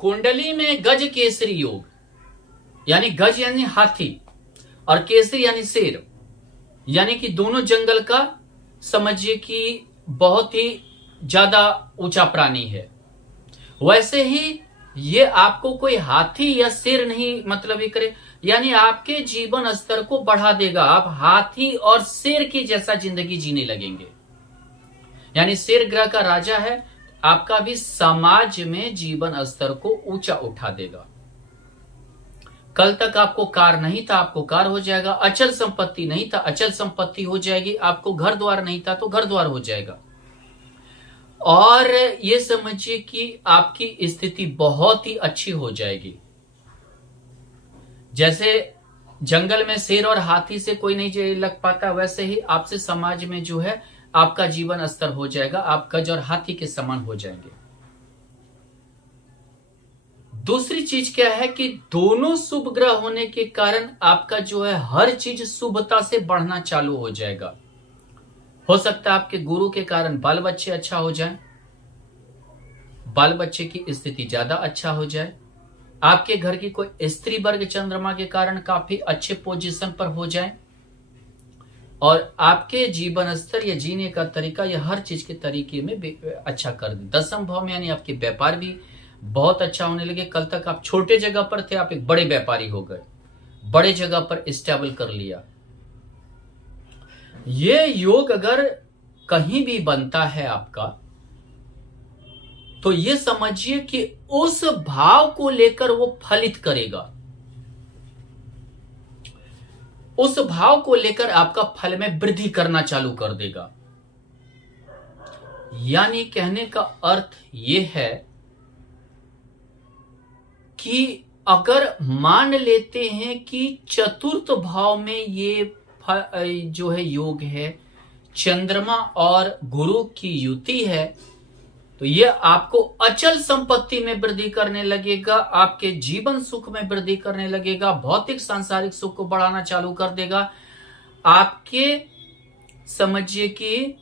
कुंडली में गज केसरी योग, यानी गज यानी हाथी और केसरी यानी शेर, यानी कि दोनों जंगल का समझिए कि बहुत ही ज्यादा ऊंचा प्राणी है। वैसे ही ये आपको कोई हाथी या शेर नहीं मतलब ये करे, यानी आपके जीवन स्तर को बढ़ा देगा। आप हाथी और शेर की जैसा जिंदगी जीने लगेंगे। यानी शेर ग्रह का राजा है, आपका भी समाज में जीवन स्तर को ऊंचा उठा देगा। कल तक आपको कार नहीं था, आपको कार हो जाएगा। अचल संपत्ति नहीं था, अचल संपत्ति हो जाएगी। आपको घर द्वार नहीं था तो घर द्वार हो जाएगा। और ये समझिए कि आपकी स्थिति बहुत ही अच्छी हो जाएगी। जैसे जंगल में शेर और हाथी से कोई नहीं लग पाता, वैसे ही आपसे समाज में जो है आपका जीवन स्तर हो जाएगा। आप गज और हाथी के समान हो जाएंगे। दूसरी चीज क्या है कि दोनों शुभ ग्रह होने के कारण आपका जो है हर चीज शुभता से बढ़ना चालू हो जाएगा। हो सकता है आपके गुरु के कारण बाल बच्चे अच्छा हो जाए, बाल बच्चे की स्थिति ज्यादा अच्छा हो जाए। आपके घर की कोई स्त्री वर्ग चंद्रमा के कारण काफी अच्छे पोजीशन पर हो जाए और आपके जीवन स्तर या जीने का तरीका या हर चीज के तरीके में अच्छा कर दे। दसम भाव में यानी आपके व्यापार भी बहुत अच्छा होने लगे। कल तक आप छोटे जगह पर थे, आप एक बड़े व्यापारी हो गए, बड़े जगह पर स्टेबल कर लिया। ये योग अगर कहीं भी बनता है आपका, तो ये समझिए कि उस भाव को लेकर वो फलित करेगा। उस भाव को लेकर आपका फल में वृद्धि करना चालू कर देगा। यानी कहने का अर्थ ये है कि अगर मान लेते हैं कि चतुर्थ भाव में ये जो है योग है, चंद्रमा और गुरु की युति है, तो ये आपको अचल संपत्ति में वृद्धि करने लगेगा, आपके जीवन सुख में वृद्धि करने लगेगा, भौतिक सांसारिक सुख को बढ़ाना चालू कर देगा। आपके समझिए कि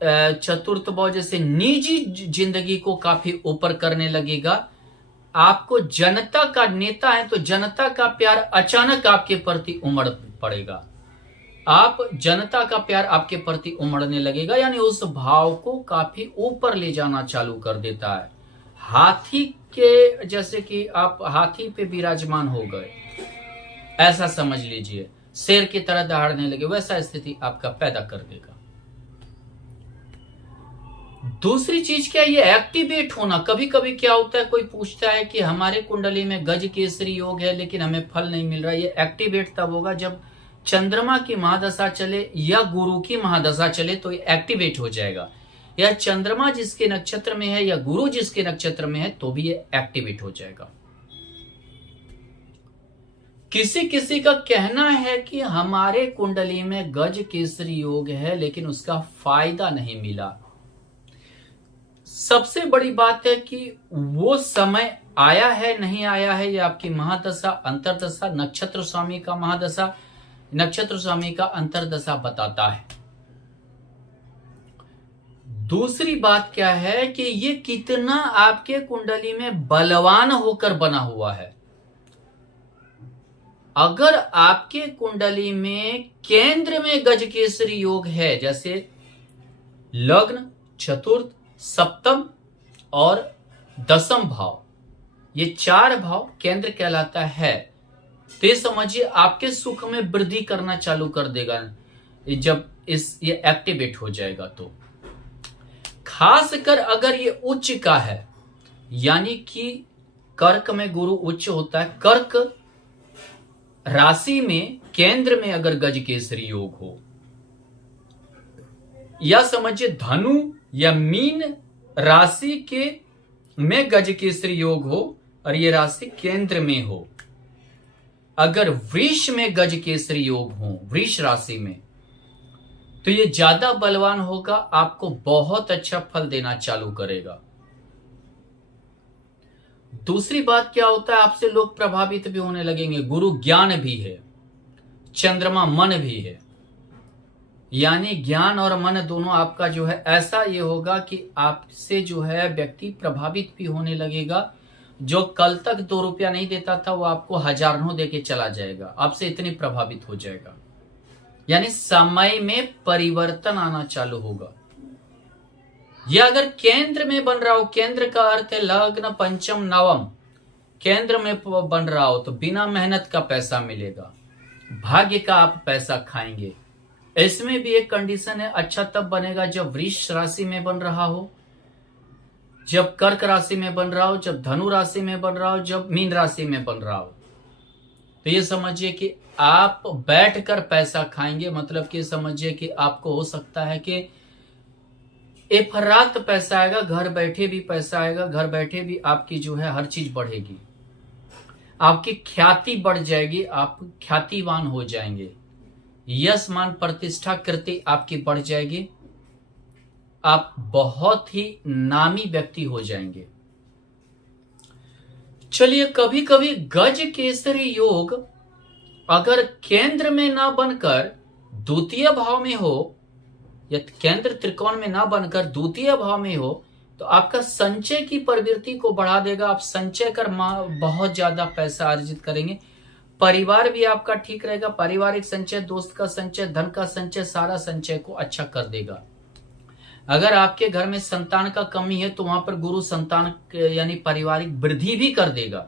चतुर्थ भाव जैसे निजी जिंदगी को काफी ऊपर करने लगेगा। आपको जनता का नेता है तो जनता का प्यार अचानक आपके प्रति उमड़ पड़ेगा। आप जनता का प्यार आपके प्रति उमड़ने लगेगा, यानी उस भाव को काफी ऊपर ले जाना चालू कर देता है। हाथी के जैसे कि आप हाथी पे विराजमान हो गए, ऐसा समझ लीजिए, शेर की तरह दहाड़ने लगे, वैसा स्थिति आपका पैदा कर देगा। दूसरी चीज क्या, ये एक्टिवेट होना। कभी कभी क्या होता है, कोई पूछता है कि हमारे कुंडली में गज केसरी योग है लेकिन हमें फल नहीं मिल रहा। ये एक्टिवेट तब होगा जब चंद्रमा की महादशा चले या गुरु की महादशा चले, तो ये एक्टिवेट हो जाएगा। या चंद्रमा जिसके नक्षत्र में है या गुरु जिसके नक्षत्र में है तो भी ये एक्टिवेट हो जाएगा। किसी किसी का कहना है कि हमारे कुंडली में गज केसरी योग है लेकिन उसका फायदा नहीं मिला। सबसे बड़ी बात है कि वो समय आया है नहीं आया है, ये आपकी महादशा अंतरदशा, नक्षत्र स्वामी का महादशा, नक्षत्र स्वामी का अंतरदशा बताता है। दूसरी बात क्या है कि ये कितना आपके कुंडली में बलवान होकर बना हुआ है। अगर आपके कुंडली में केंद्र में गज केसरी योग है, जैसे लग्न, चतुर्थ, सप्तम और दसम भाव, ये चार भाव केंद्र कहलाता है, तो ये समझिए आपके सुख में वृद्धि करना चालू कर देगा जब ये एक्टिवेट हो जाएगा। तो खासकर अगर ये उच्च का है, यानी कि कर्क में गुरु उच्च होता है, कर्क राशि में केंद्र में अगर गज केसरी योग हो, या समझिए धनु या मीन राशि के में गज केसरी योग हो और ये राशि केंद्र में हो, अगर वृष में गज केसरी योग हो, वृष राशि में, तो ये ज्यादा बलवान होगा, आपको बहुत अच्छा फल देना चालू करेगा। दूसरी बात क्या होता है, आपसे लोग प्रभावित भी होने लगेंगे। गुरु ज्ञान भी है, चंद्रमा मन भी है, यानी ज्ञान और मन दोनों आपका जो है ऐसा ये होगा कि आपसे जो है व्यक्ति प्रभावित भी होने लगेगा जो कल तक 2 रुपया नहीं देता था वो आपको हजारों देके चला जाएगा, आपसे इतनी प्रभावित हो जाएगा। यानी समय में परिवर्तन आना चालू होगा। यह अगर केंद्र में बन रहा हो, केंद्र का अर्थ है लग्न पंचम नवम, केंद्र में बन रहा हो तो बिना मेहनत का पैसा मिलेगा, भाग्य का आप पैसा खाएंगे। इसमें भी एक कंडीशन है, अच्छा तब बनेगा जब वृष राशि में बन रहा हो, जब कर्क राशि में बन रहा हो, जब धनु राशि में बन रहा हो, जब मीन राशि में बन रहा हो। तो ये समझिए कि आप बैठकर पैसा खाएंगे, मतलब कि समझिए कि आपको हो सकता है कि एफरात पैसा आएगा, घर बैठे भी पैसा आएगा, घर बैठे भी आपकी जो है हर चीज बढ़ेगी, आपकी ख्याति बढ़ जाएगी, आप ख्यातिवान हो जाएंगे, यश मान प्रतिष्ठा कृति आपकी बढ़ जाएगी, आप बहुत ही नामी व्यक्ति हो जाएंगे। चलिए, कभी कभी गज केसरी योग अगर केंद्र में ना बनकर द्वितीय भाव में हो, या केंद्र त्रिकोण में ना बनकर द्वितीय भाव में हो, तो आपका संचय की प्रवृत्ति को बढ़ा देगा। आप संचय कर बहुत ज्यादा पैसा अर्जित करेंगे, परिवार भी आपका ठीक रहेगा, पारिवारिक संचय, दोस्त का संचय, धन का संचय, सारा संचय को अच्छा कर देगा। अगर आपके घर में संतान का कमी है तो वहां पर गुरु संतान यानी पारिवारिक वृद्धि भी कर देगा।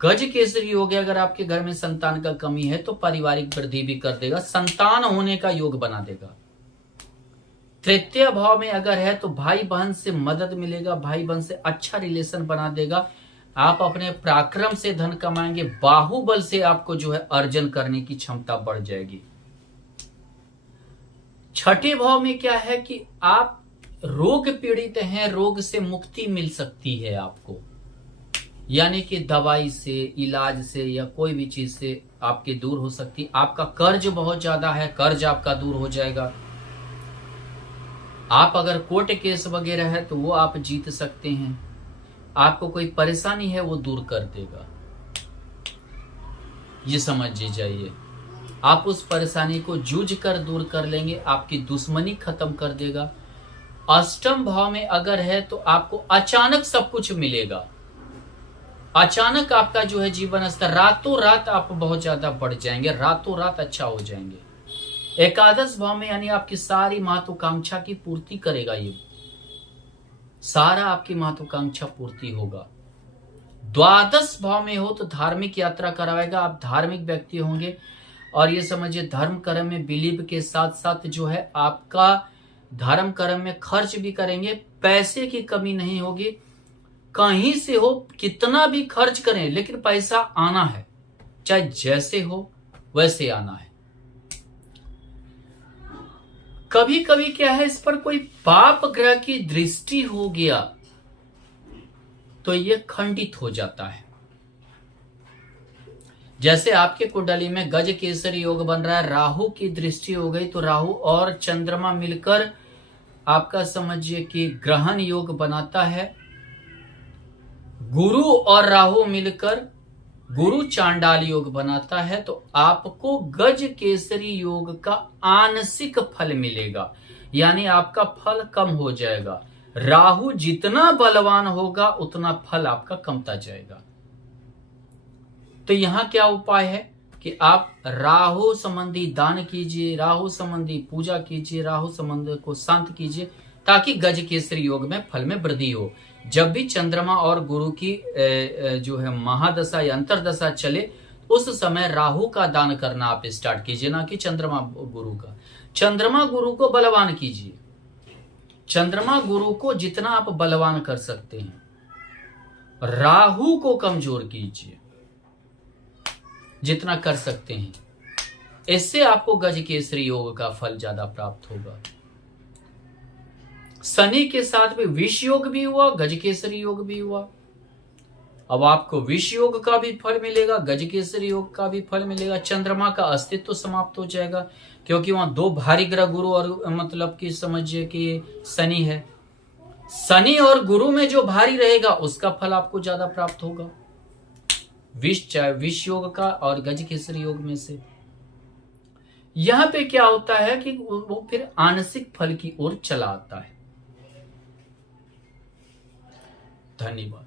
गज केसरी योग है, अगर आपके घर में संतान का कमी है तो पारिवारिक वृद्धि भी कर देगा, संतान होने का योग बना देगा। तृतीय भाव में अगर है तो भाई बहन से मदद मिलेगा, भाई बहन से अच्छा रिलेशन बना देगा, आप अपने पराक्रम से धन कमाएंगे, बाहुबल से आपको जो है अर्जन करने की क्षमता बढ़ जाएगी। छठे भाव में क्या है कि आप रोग पीड़ित हैं, रोग से मुक्ति मिल सकती है आपको, यानी कि दवाई से, इलाज से या कोई भी चीज से आपके दूर हो सकती। आपका कर्ज बहुत ज्यादा है, कर्ज आपका दूर हो जाएगा। आप अगर कोर्ट केस वगैरह है तो वो आप जीत सकते हैं। आपको कोई परेशानी है वो दूर कर देगा, ये समझ जाइए। आप उस परेशानी को जूझ कर दूर कर लेंगे, आपकी दुश्मनी खत्म कर देगा। अष्टम भाव में अगर है तो आपको अचानक सब कुछ मिलेगा, अचानक आपका जो है जीवन स्तर रातों रात आप बहुत ज्यादा बढ़ जाएंगे, रातों रात अच्छा हो जाएंगे। एकादश भाव में यानी आपकी सारी महत्वाकांक्षा की पूर्ति करेगा, ये सारा आपकी महत्वाकांक्षा पूर्ति होगा। द्वादश भाव में हो तो धार्मिक यात्रा कराएगा, आप धार्मिक व्यक्ति होंगे और ये समझिए धर्म कर्म में बिलीव के साथ साथ जो है आपका धर्म कर्म में खर्च भी करेंगे, पैसे की कमी नहीं होगी। कहीं से हो कितना भी खर्च करें लेकिन पैसा आना है, चाहे जैसे हो वैसे आना है। कभी कभी क्या है, इस पर कोई पाप ग्रह की दृष्टि हो गया तो यह खंडित हो जाता है। जैसे आपके कुंडली में गज केसरी योग बन रहा है, राहु की दृष्टि हो गई तो राहु और चंद्रमा मिलकर आपका समझिए कि ग्रहण योग बनाता है। गुरु और राहु मिलकर गुरु चांडाल योग बनाता है, तो आपको गज केसरी योग का आंशिक फल मिलेगा, यानी आपका फल कम हो जाएगा। राहु जितना बलवान होगा उतना फल आपका कमता जाएगा। तो यहां क्या उपाय है कि आप राहु संबंधी दान कीजिए, राहु संबंधी पूजा कीजिए, राहु संबंध को शांत कीजिए, ताकि गज केसरी योग में फल में वृद्धि हो। जब भी चंद्रमा और गुरु की जो है महादशा या अंतरदशा चले, उस समय राहु का दान करना आप स्टार्ट कीजिए, ना कि चंद्रमा गुरु का। चंद्रमा गुरु को बलवान कीजिए, चंद्रमा गुरु को जितना आप बलवान कर सकते हैं, राहु को कमजोर कीजिए जितना कर सकते हैं। इससे आपको गज केसरी योग का फल ज्यादा प्राप्त होगा। शनि के साथ में विष योग भी हुआ, गज केसरी योग भी हुआ। अब आपको विष योग का भी फल मिलेगा, गज केसरी योग का भी फल मिलेगा। चंद्रमा का अस्तित्व तो समाप्त हो जाएगा, क्योंकि वहां दो भारी ग्रह गुरु और मतलब कि समझिए कि शनि है। शनि और गुरु में जो भारी रहेगा उसका फल आपको ज्यादा प्राप्त होगा, विष चाहे विष योग का और गज केसरी योग में से। यहां पे क्या होता है कि वो फिर आंशिक फल की ओर चला आता है। धन्यवाद।